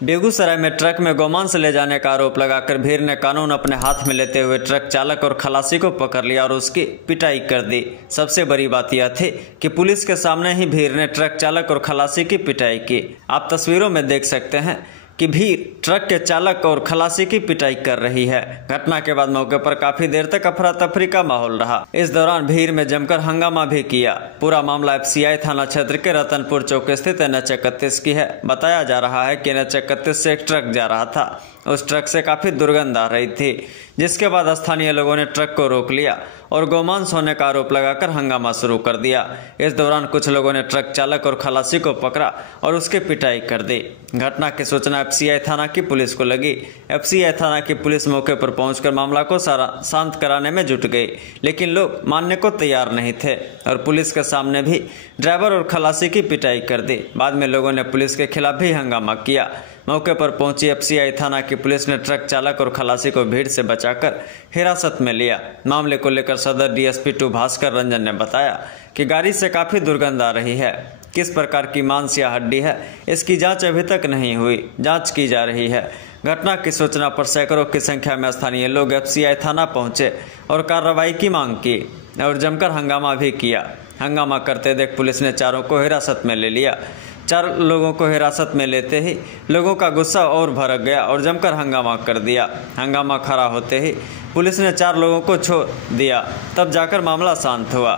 बेगूसराय में ट्रक में गोमांस ले जाने का आरोप लगाकर भीड़ ने कानून अपने हाथ में लेते हुए ट्रक चालक और खलासी को पकड़ लिया और उसकी पिटाई कर दी। सबसे बड़ी बात यह थी कि पुलिस के सामने ही भीड़ ने ट्रक चालक और खलासी की पिटाई की। आप तस्वीरों में देख सकते हैं कि भीड़ ट्रक के चालक और खलासी की पिटाई कर रही है। घटना के बाद मौके पर काफी देर तक अफरा तफरी का माहौल रहा। इस दौरान भीड़ में जमकर हंगामा भी किया। पूरा मामला एफसीआई थाना क्षेत्र के रतनपुर चौक स्थित NH 31 की है। बताया जा रहा है कि NH 31 से एक ट्रक जा रहा था। उस ट्रक से काफी दुर्गंध आ रही थी, जिसके बाद स्थानीय लोगों ने ट्रक को रोक लिया और गोमांस होने का आरोप लगाकर हंगामा शुरू कर दिया। इस दौरान कुछ लोगों ने ट्रक चालक और खलासी को पकड़ा और उसकी पिटाई कर दी। घटना की सूचना एफसीआई थाना की पुलिस को लगी। एफसीआई थाना की पुलिस मौके पर पहुंचकर मामला को शांत कराने में जुट गई, लेकिन लोग मानने को तैयार नहीं थे और पुलिस के सामने भी ड्राइवर और खलासी की पिटाई कर दी। बाद में लोगों ने पुलिस के खिलाफ भी हंगामा किया। मौके पर पहुंची एफसीआई थाना की पुलिस ने ट्रक चालक और खलासी को भीड़ से बचाकर हिरासत में लिया। मामले को लेकर सदर डीएसपी 2 भास्कर रंजन ने बताया कि गाड़ी से काफी दुर्गंध आ रही है। किस प्रकार की मांस या हड्डी है, इसकी जांच अभी तक नहीं हुई, जांच की जा रही है। घटना की सूचना पर सैकड़ों की संख्या में स्थानीय लोग एफसीआई थाना पहुंचे और कार्रवाई की मांग की और जमकर हंगामा भी किया। हंगामा करते देख पुलिस ने चारों को हिरासत में ले लिया। 4 लोगों को हिरासत में लेते ही लोगों का गुस्सा और भड़क गया और जमकर हंगामा कर दिया। हंगामा खड़ा होते ही पुलिस ने 4 लोगों को छोड़ दिया, तब जाकर मामला शांत हुआ।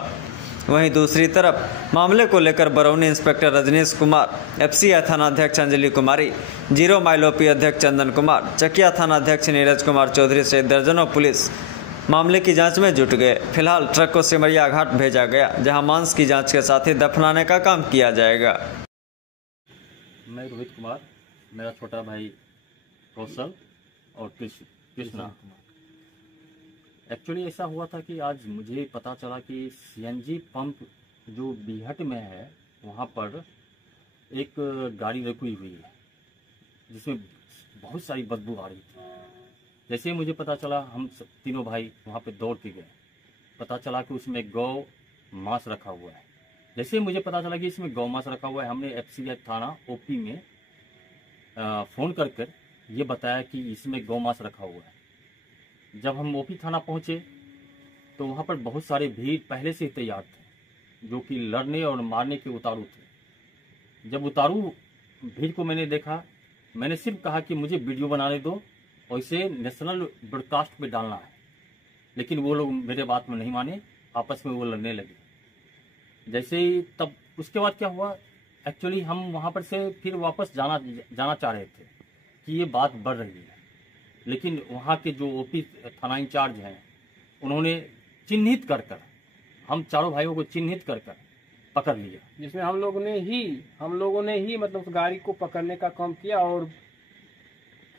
वहीं दूसरी तरफ मामले को लेकर बरौनी इंस्पेक्टर रजनीश कुमार, एफसीआई थाना अध्यक्ष अंजलि कुमारी, 0 माइल ओपी अध्यक्ष चंदन कुमार, चकिया थाना अध्यक्ष नीरज कुमार चौधरी सहित दर्जनों पुलिस मामले की जांच में जुट गए। फिलहाल ट्रक को सिमरिया घाट भेजा गया, जहां मांस की जांच के साथ ही दफनाने का काम किया जाएगा। मैं रोहित कुमार, मेरा छोटा भाई कौशल और कृष्णा। एक्चुअली ऐसा हुआ था कि आज मुझे पता चला कि सीएनजी पंप जो बीहट में है वहाँ पर एक गाड़ी रुकी हुई है, जिसमें बहुत सारी बदबू आ रही थी। जैसे ही मुझे पता चला, हम तीनों भाई वहाँ पे दौड़ के गए। पता चला कि उसमें गौ मांस रखा हुआ है। जैसे मुझे पता चला कि इसमें गौ मांस रखा हुआ है, हमने एफसीआई थाना ओपी में फ़ोन कर ये बताया कि इसमें गौ मांस रखा हुआ है। जब हम ओपी थाना पहुंचे तो वहां पर बहुत सारे भीड़ पहले से ही तैयार थे, जो कि लड़ने और मारने के उतारू थे। जब उतारू भीड़ को मैंने देखा, मैंने सिर्फ कहा कि मुझे वीडियो बनाने दो और इसे नेशनल ब्रॉडकास्ट पे डालना है, लेकिन वो लोग मेरे बात में नहीं माने, आपस में वो लड़ने लगे। जैसे ही तब उसके बाद क्या हुआ, एक्चुअली हम वहाँ पर से फिर वापस जाना चाह रहे थे कि ये बात बढ़ रही है, लेकिन वहाँ के जो ओपी थाना इंचार्ज हैं उन्होंने चिन्हित कर हम चारों भाइयों को चिन्हित कर पकड़ लिया, जिसमें हम लोगों ने ही मतलब उस गाड़ी को पकड़ने का काम किया और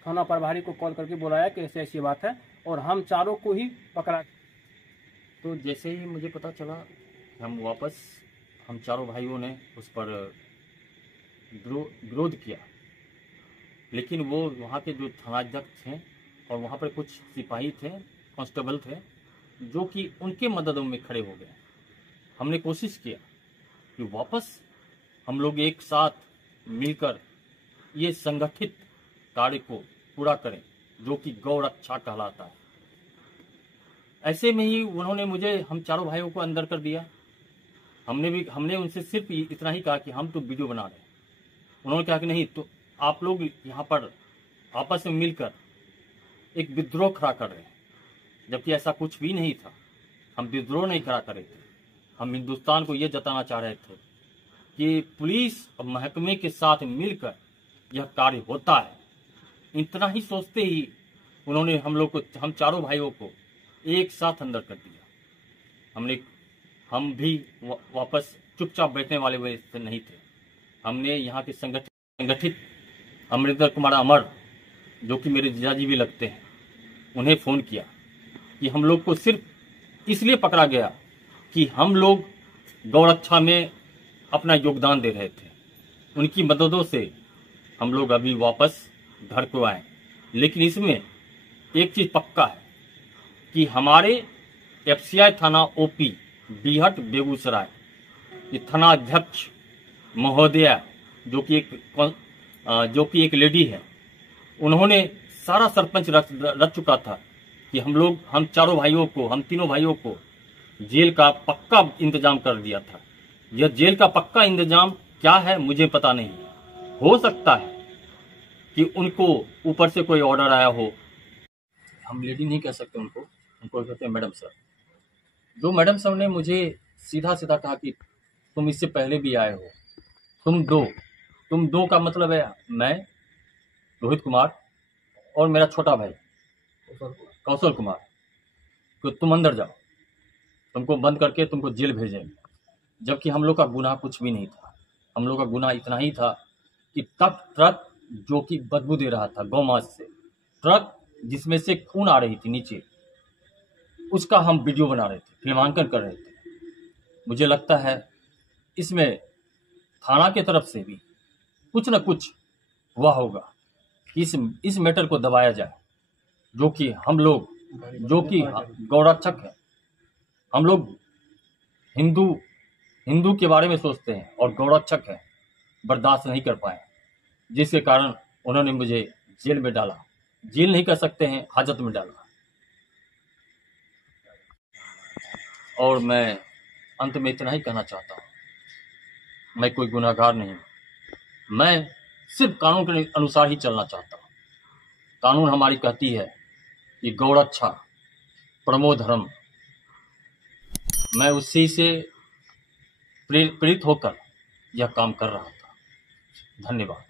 थाना प्रभारी को कॉल करके बुलाया कि ऐसी ऐसी बात है और हम चारों को ही पकड़ा। तो जैसे ही मुझे पता चला, हम चारों भाइयों ने उस पर विरोध किया, लेकिन वो वहाँ के जो थानाध्यक्ष थे और वहाँ पर कुछ सिपाही थे, कांस्टेबल थे, जो कि उनके मदद में खड़े हो गए। हमने कोशिश किया कि वापस हम लोग एक साथ मिलकर ये संगठित कार्य को पूरा करें, जो कि गौ रक्षा कहलाता है। ऐसे में ही उन्होंने हम चारों भाइयों को अंदर कर दिया। हमने उनसे सिर्फ इतना ही कहा कि हम तो वीडियो बना रहे हैं। उन्होंने कहा कि नहीं, तो आप लोग यहाँ पर आपस में मिलकर एक विद्रोह खड़ा कर रहे हैं, जबकि ऐसा कुछ भी नहीं था। हम विद्रोह नहीं खड़ा कर रहे थे, हम हिंदुस्तान को ये जताना चाह रहे थे कि पुलिस और महकमे के साथ मिलकर यह कार्य होता है। इतना ही सोचते ही उन्होंने हम चारों भाइयों को एक साथ अंदर कर दिया। हम भी वापस चुपचाप बैठने वाले वैसे नहीं थे। हमने यहाँ के संगठित अमरिंदर कुमार अमर, जो कि मेरे जीजाजी भी लगते हैं, उन्हें फ़ोन किया कि हम लोग को सिर्फ इसलिए पकड़ा गया कि हम लोग गौरक्षा में अपना योगदान दे रहे थे। उनकी मददों से हम लोग अभी वापस घर को आए। लेकिन इसमें एक चीज पक्का है कि हमारे एफसीआई थाना ओपी बीहट बेगूसराय ये थाना अध्यक्ष महोदया जो कि एक लेडी है, उन्होंने सारा सरपंच रच चुका था कि हम तीनों भाइयों को जेल का पक्का इंतजाम कर दिया था। यह जेल का पक्का इंतजाम क्या है मुझे पता नहीं। हो सकता है कि उनको ऊपर से कोई ऑर्डर आया हो। हम लेडी नहीं कह सकते उनको कहते हैं मैडम सर। जो मैडम सर ने मुझे सीधा सीधा कहा कि तुम इससे पहले भी आए हो, तुम दो का मतलब है मैं, रोहित कुमार और मेरा छोटा भाई कौशल कुमार, तो तुम अंदर जाओ, तुमको बंद करके तुमको जेल भेजेंगे। जबकि हम लोग का गुनाह कुछ भी नहीं था। हम लोग का गुनाह इतना ही था कि ट्रक जो कि बदबू दे रहा था गौमांस से, ट्रक जिसमें से खून आ रही थी नीचे, उसका हम वीडियो बना रहे थे, फिल्मांकन कर रहे थे। मुझे लगता है इसमें थाना के तरफ से भी कुछ न कुछ हुआ होगा कि इस मैटर को दबाया जाए। जो कि हम लोग जो कि गौरक्षक हैं, हम लोग हिंदू के बारे में सोचते हैं और गौरक्षक हैं, बर्दाश्त नहीं कर पाए, जिसके कारण उन्होंने मुझे जेल में डाला। जेल नहीं कर सकते हैं, हाजत में डाला। और मैं अंत में इतना ही कहना चाहता हूँ, मैं कोई गुनहगार नहीं हूँ। मैं सिर्फ कानून के अनुसार ही चलना चाहता हूँ। कानून हमारी कहती है कि गौरक्षा परमो धर्म। मैं उसी से प्रेरित होकर यह काम कर रहा था। धन्यवाद।